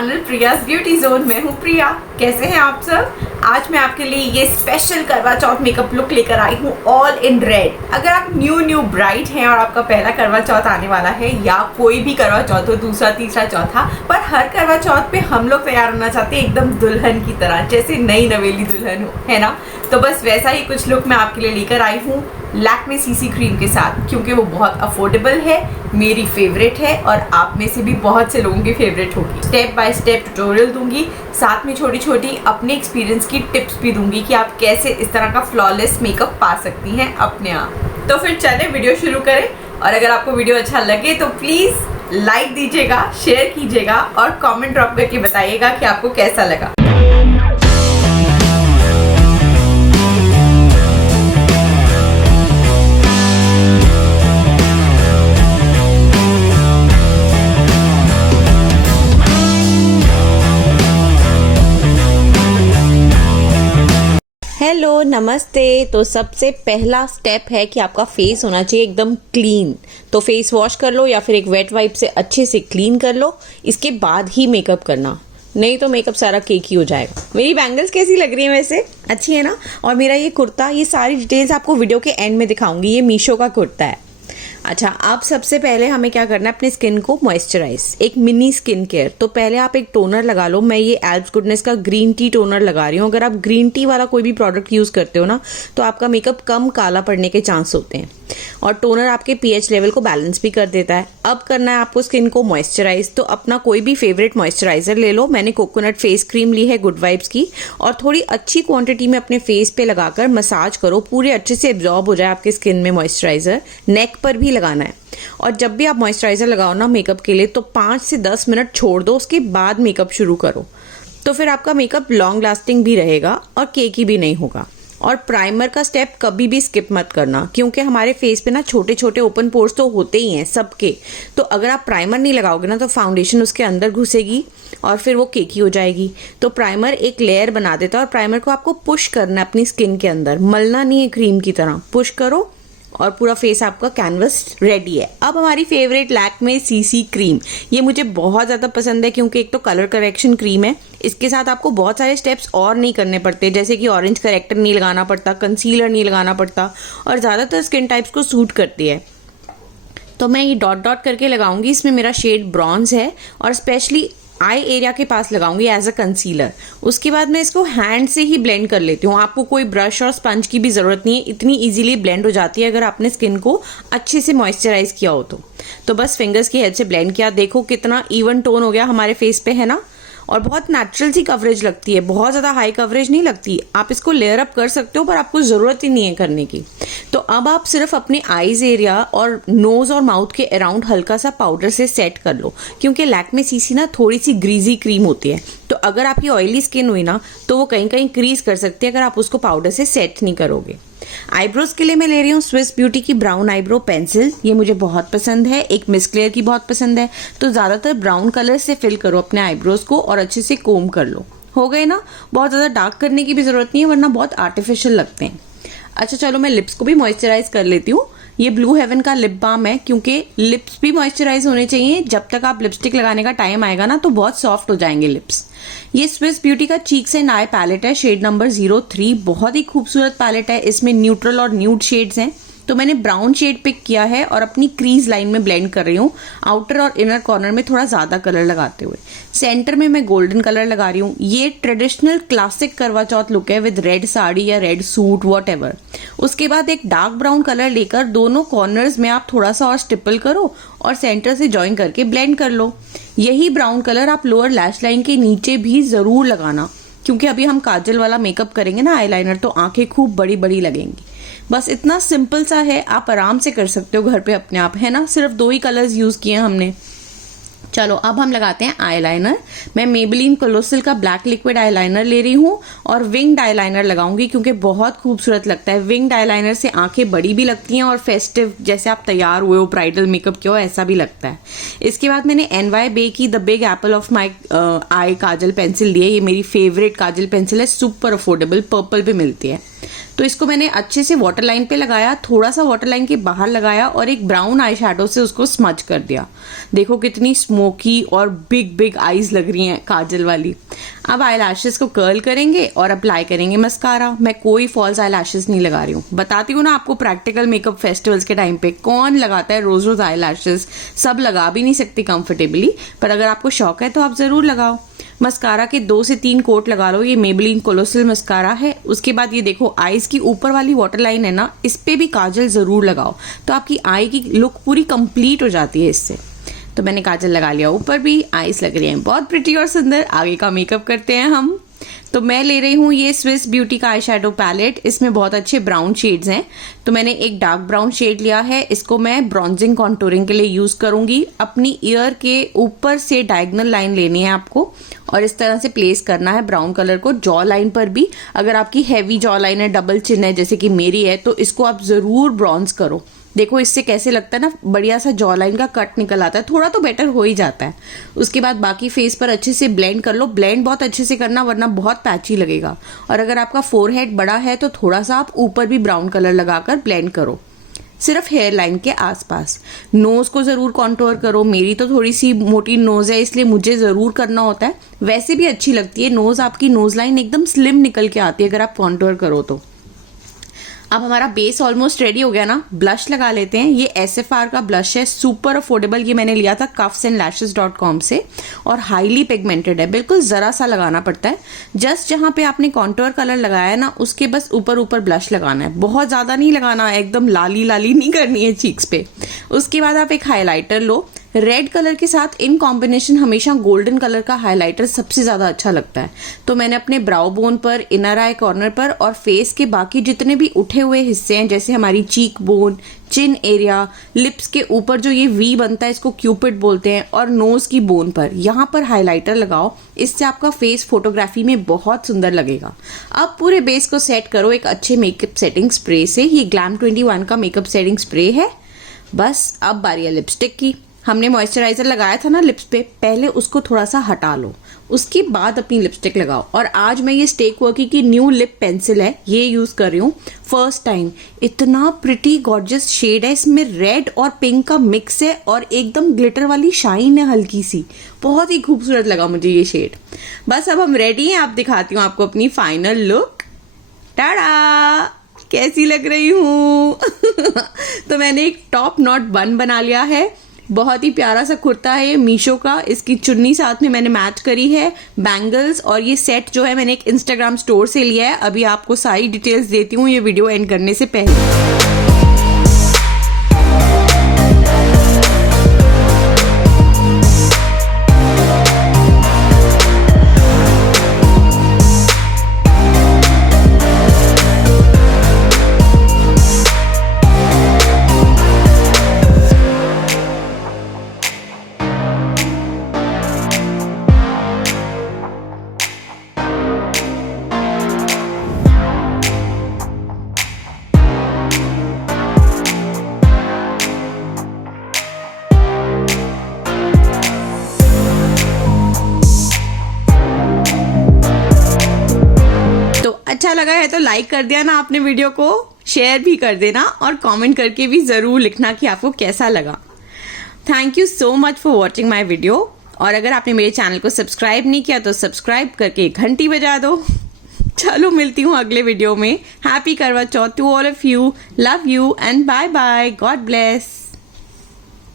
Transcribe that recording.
Channel Priya's beauty zone. मैं हूँ प्रिया। कैसे हैं आप सब? आज मैं आपके लिए ये स्पेशल करवा चौथ मेकअप लुक लेकर आई हूँ, ऑल इन रेड। अगर आप न्यू ब्राइड हैं और आपका पहला करवा चौथ आने वाला है, या कोई भी करवा चौथ हो, दूसरा तीसरा चौथा, पर हर करवा चौथ पे हम लोग तैयार होना चाहते हैं एकदम दुल्हन की तरह, जैसे नई नवेली दुल्हन हो, है ना। तो बस वैसा ही कुछ लुक मैं आपके लिए लेकर आई हूँ लैक्मे सीसी क्रीम के साथ, क्योंकि वो बहुत अफोर्डेबल है, मेरी फेवरेट है और आप में से भी बहुत से लोगों की फेवरेट होगी। स्टेप बाय स्टेप ट्यूटोरियल दूंगी, साथ में छोटी छोटी अपने एक्सपीरियंस की टिप्स भी दूंगी कि आप कैसे इस तरह का फ्लॉलेस मेकअप पा सकती हैं अपने आप। तो फिर चले वीडियो शुरू करें। और अगर आपको वीडियो अच्छा लगे तो प्लीज़ लाइक दीजिएगा, शेयर कीजिएगा और कॉमेंट ड्रॉप करके बताइएगा कि आपको कैसा लगा। हेलो, नमस्ते। तो सबसे पहला स्टेप है कि आपका फेस होना चाहिए एकदम क्लीन। तो फेस वॉश कर लो या फिर एक वेट वाइप से अच्छे से क्लीन कर लो, इसके बाद ही मेकअप करना, नहीं तो मेकअप सारा केकी हो जाएगा। मेरी बैंगल्स कैसी लग रही है? वैसे अच्छी है ना। और मेरा ये कुर्ता, ये सारी डिटेल्स आपको वीडियो के एंड में दिखाऊंगी। ये मीशो का कुर्ता है। अच्छा, अब सबसे पहले हमें क्या करना है, अपनी स्किन को मॉइस्चराइज, एक मिनी स्किन केयर। तो पहले आप एक टोनर लगा लो। मैं ये एल्प्स गुडनेस का ग्रीन टी टोनर लगा रही हूँ। अगर आप ग्रीन टी वाला कोई भी प्रोडक्ट यूज करते हो ना, तो आपका मेकअप कम काला पड़ने के चांस होते हैं। और टोनर आपके पीएच लेवल को बैलेंस भी कर देता है। अब करना है आपको स्किन को मॉइस्चराइज। तो अपना कोई भी फेवरेट मॉइस्चराइजर ले लो। मैंने कोकोनट फेस क्रीम ली है गुड वाइब्स की, और थोड़ी अच्छी क्वांटिटी में अपने फेस पे लगाकर मसाज करो, पूरे अच्छे से एब्जॉर्ब हो जाए आपके स्किन में मॉइस्चराइजर। नेक पर भी लगाना है। और जब भी आप मॉइस्चराइजर लगाओ ना मेकअप के लिए, तो 5 से 10 मिनट छोड़ दो, उसके बाद मेकअप शुरू करो। तो फिर आपका मेकअप लॉन्ग लास्टिंग भी रहेगा और केकी भी नहीं होगा। और प्राइमर का स्टेप कभी भी स्किप मत करना, क्योंकि हमारे फेस पे ना छोटे छोटे ओपन पोर्स तो होते ही हैं सबके। तो अगर आप प्राइमर नहीं लगाओगे ना, तो फाउंडेशन उसके अंदर घुसेगी और फिर वो केकी हो जाएगी। तो प्राइमर एक लेयर बना देता है, और प्राइमर को आपको पुश करना है अपनी स्किन के अंदर, मलना नहीं है, क्रीम की तरह पुश करो और पूरा फेस आपका कैनवस रेडी है। अब हमारी फेवरेट लैक्मे सीसी क्रीम, ये मुझे बहुत ज़्यादा पसंद है, क्योंकि एक तो कलर करेक्शन क्रीम है, इसके साथ आपको बहुत सारे स्टेप्स और नहीं करने पड़ते, जैसे कि ऑरेंज करेक्टर नहीं लगाना पड़ता, कंसीलर नहीं लगाना पड़ता, और ज़्यादातर स्किन टाइप्स को सूट करती है। तो मैं ये डॉट डॉट करके लगाऊंगी। इसमें मेरा शेड ब्रॉन्ज है और स्पेशली आई एरिया के पास लगाऊंगी एज अ कंसीलर। उसके बाद मैं इसको हैंड से ही ब्लेंड कर लेती हूँ। आपको कोई ब्रश और स्पंज की भी ज़रूरत नहीं है, इतनी इजीली ब्लेंड हो जाती है अगर आपने स्किन को अच्छे से मॉइस्चराइज किया हो तो बस फिंगर्स की हेल्प से ब्लेंड किया। देखो कितना इवन टोन हो गया हमारे फेस पे, है ना। और बहुत नेचुरल सी कवरेज लगती है, बहुत ज़्यादा हाई कवरेज नहीं लगती। आप इसको लेयर अप कर सकते हो, पर आपको ज़रूरत ही नहीं है करने की। तो अब आप सिर्फ अपने आईज एरिया और नोज और माउथ के अराउंड हल्का सा पाउडर से सेट कर लो, क्योंकि लैक्मे सीसी ना थोड़ी सी ग्रीजी क्रीम होती है। तो अगर आपकी ऑयली स्किन हुई ना, तो वो कहीं कहीं क्रीज कर सकती है अगर आप उसको पाउडर से सेट नहीं करोगे। आईब्रोज के लिए मैं ले रही हूँ स्विस ब्यूटी की ब्राउन आईब्रो पेंसिल। ये मुझे बहुत पसंद है, एक मिस क्लेयर की बहुत पसंद है। तो ज़्यादातर ब्राउन कलर से फिल करो अपने आईब्रोज को और अच्छे से कोम कर लो। हो गए ना। बहुत ज़्यादा डार्क करने की भी ज़रूरत नहीं है, वरना बहुत आर्टिफिशियल लगते हैं। अच्छा चलो, मैं लिप्स को भी मॉइस्चराइज कर लेती हूँ। ये ब्लू हेवन का लिप बाम है, क्योंकि लिप्स भी मॉइस्चराइज होने चाहिए। जब तक आप लिपस्टिक लगाने का टाइम आएगा ना, तो बहुत सॉफ्ट हो जाएंगे लिप्स। ये स्विस ब्यूटी का चीक्स एंड आई पैलेट है, शेड नंबर 03। बहुत ही खूबसूरत पैलेट है। इसमें न्यूट्रल और न्यूड शेड्स हैं। तो मैंने ब्राउन शेड पिक किया है और अपनी क्रीज लाइन में ब्लेंड कर रही हूँ, आउटर और इनर कॉर्नर में थोड़ा ज़्यादा कलर लगाते हुए। सेंटर में मैं गोल्डन कलर लगा रही हूँ। ये ट्रेडिशनल क्लासिक करवा चौथ लुक है विद रेड साड़ी या रेड सूट वॉटएवर। उसके बाद एक डार्क ब्राउन कलर लेकर दोनों कॉर्नर्स में आप थोड़ा सा और स्टिपल करो और सेंटर से ज्वाइन करके ब्लेंड कर लो। यही ब्राउन कलर आप लोअर लैश लाइन के नीचे भी ज़रूर लगाना, क्योंकि अभी हम काजल वाला मेकअप करेंगे ना, आईलाइनर, तो आंखें खूब बड़ी बड़ी लगेंगी। बस इतना सिंपल सा है, आप आराम से कर सकते हो घर पे अपने आप, है ना। सिर्फ 2 ही कलर्स यूज़ किए हैं हमने। चलो अब हम लगाते हैं आईलाइनर। मैं मेबेलिन कोलोसल का ब्लैक लिक्विड आईलाइनर ले रही हूँ और विंग्ड आईलाइनर लगाऊंगी, क्योंकि बहुत खूबसूरत लगता है। विंग्ड आईलाइनर से आंखें बड़ी भी लगती हैं और फेस्टिव, जैसे आप तैयार हुए हो, ब्राइडल मेकअप किया हो, ऐसा भी लगता है। इसके बाद मैंने NY बे की the big apple of my eye kajal pencil ली है। ये मेरी फेवरेट काजल पेंसिल है, सुपर अफोर्डेबल, पर्पल पे मिलती है। तो इसको मैंने अच्छे से वाटर लाइन पे लगाया, थोड़ा सा वाटर लाइन के बाहर लगाया और एक ब्राउन आई शैडो से उसको स्मच कर दिया। देखो कितनी स्मोकी और बिग बिग आईज लग रही हैं काजल वाली। अब आई लैशेस को कर्ल करेंगे और अप्लाई करेंगे मस्कारा। मैं कोई फॉल्स आई लैशेस नहीं लगा रही हूँ, बताती हूँ ना आपको प्रैक्टिकल मेकअप फेस्टिवल्स के टाइम पे कौन लगाता है रोज रोज आई लैशेस, सब लगा भी नहीं सकती कंफर्टेबली, पर अगर आपको शौक है तो आप जरूर लगाओ। मस्कारा के 2 से 3 कोट लगा लो। ये Maybelline कोलोसल मस्कारा है। उसके बाद ये देखो आईज की ऊपर वाली वाटर लाइन है ना, इस पे भी काजल जरूर लगाओ तो आपकी आई की लुक पूरी कंप्लीट हो जाती है इससे। तो मैंने काजल लगा लिया ऊपर भी, आईज लग रही हैं बहुत प्रिटी और सुंदर। आगे का मेकअप करते हैं हम। तो मैं ले रही हूँ ये स्विस ब्यूटी का आई शैडो पैलेट। इसमें बहुत अच्छे ब्राउन शेड्स हैं, तो मैंने एक डार्क ब्राउन शेड लिया है। इसको मैं ब्रॉन्जिंग कॉन्टूरिंग के लिए यूज करूंगी। अपनी ईयर के ऊपर से डायगोनल लाइन लेनी है आपको और इस तरह से प्लेस करना है ब्राउन कलर को जॉ लाइन पर भी। अगर आपकी हैवी जॉ लाइन है, डबल चिन है जैसे कि मेरी है, तो इसको आप जरूर ब्रॉन्ज करो। देखो इससे कैसे लगता है ना, बढ़िया सा जॉ लाइन का कट निकल आता है, थोड़ा तो बेटर हो ही जाता है। उसके बाद बाकी फेस पर अच्छे से ब्लेंड कर लो। ब्लेंड बहुत अच्छे से करना वरना बहुत पैची लगेगा। और अगर आपका फोरहेड बड़ा है तो थोड़ा सा आप ऊपर भी ब्राउन कलर लगाकर ब्लेंड करो, सिर्फ हेयर लाइन के आसपास। नोज को जरूर कॉन्टोर करो। मेरी तो थोड़ी सी मोटी नोज है इसलिए मुझे जरूर करना होता है, वैसे भी अच्छी लगती है नोज। आपकी नोज लाइन एकदम स्लिम निकल के आती है अगर आप कॉन्टोर करो तो। अब हमारा बेस ऑलमोस्ट रेडी हो गया ना, ब्लश लगा लेते हैं। ये SFR का ब्लश है, सुपर अफोर्डेबल। ये मैंने लिया था cuffsandlashes.com से और हाईली पिगमेंटेड है। बिल्कुल जरा सा लगाना पड़ता है, जस्ट जहां पे आपने कॉन्टोर कलर लगाया है ना उसके बस ऊपर ऊपर ब्लश लगाना है, बहुत ज्यादा नहीं लगाना है, एकदम लाली लाली नहीं करनी है चीक्स पे। उसके बाद आप एक हाईलाइटर लो। रेड कलर के साथ इन कॉम्बिनेशन हमेशा गोल्डन कलर का हाइलाइटर सबसे ज्यादा अच्छा लगता है। तो मैंने अपने ब्राउ बोन पर, इनर आई कॉर्नर पर और फेस के बाकी जितने भी उठे हुए हिस्से हैं जैसे हमारी चीक बोन, चिन एरिया, लिप्स के ऊपर जो ये वी बनता है इसको क्यूपिड बोलते हैं, और नोज की बोन पर यहाँ पर हाइलाइटर लगाओ। इससे आपका फेस फोटोग्राफी में बहुत सुंदर लगेगा। अब पूरे बेस को सेट करो एक अच्छे मेकअप सेटिंग स्प्रे से। ये ग्लैम 21 का मेकअप सेटिंग स्प्रे है। बस अब बारी है लिपस्टिक की। हमने मॉइस्चराइजर लगाया था ना लिप्स पे, पहले उसको थोड़ा सा हटा लो, उसके बाद अपनी लिपस्टिक लगाओ। और आज मैं ये स्टे क्वर्की की न्यू लिप पेंसिल है, ये यूज कर रही हूँ फर्स्ट टाइम। इतना प्रिटी गॉर्जियस शेड है, इसमें रेड और पिंक का मिक्स है और एकदम ग्लिटर वाली शाइन है हल्की सी। बहुत ही खूबसूरत लगा मुझे ये शेड। बस अब हम रेडी हैं, आप दिखाती हूँ आपको अपनी फाइनल लुक। टाड़ा, कैसी लग रही हूँ? तो मैंने एक टॉप नॉट बन बना लिया है। बहुत ही प्यारा सा कुर्ता है ये मीशो का। इसकी चुन्नी साथ में मैंने मैच करी है, बैंगल्स, और ये सेट जो है मैंने एक इंस्टाग्राम स्टोर से लिया है। अभी आपको सारी डिटेल्स देती हूँ ये वीडियो एंड करने से पहले। अच्छा लगा है तो लाइक कर दिया ना आपने वीडियो को, शेयर भी कर देना और कमेंट करके भी जरूर लिखना कि आपको कैसा लगा। Thank you so much for watching my video. और अगर आपने मेरे चैनल को सब्सक्राइब नहीं किया तो सब्सक्राइब करके घंटी बजा दो। चलो मिलती हूँ अगले वीडियो में। Happy Karwa Chauth to all of you, love you and bye bye, God bless.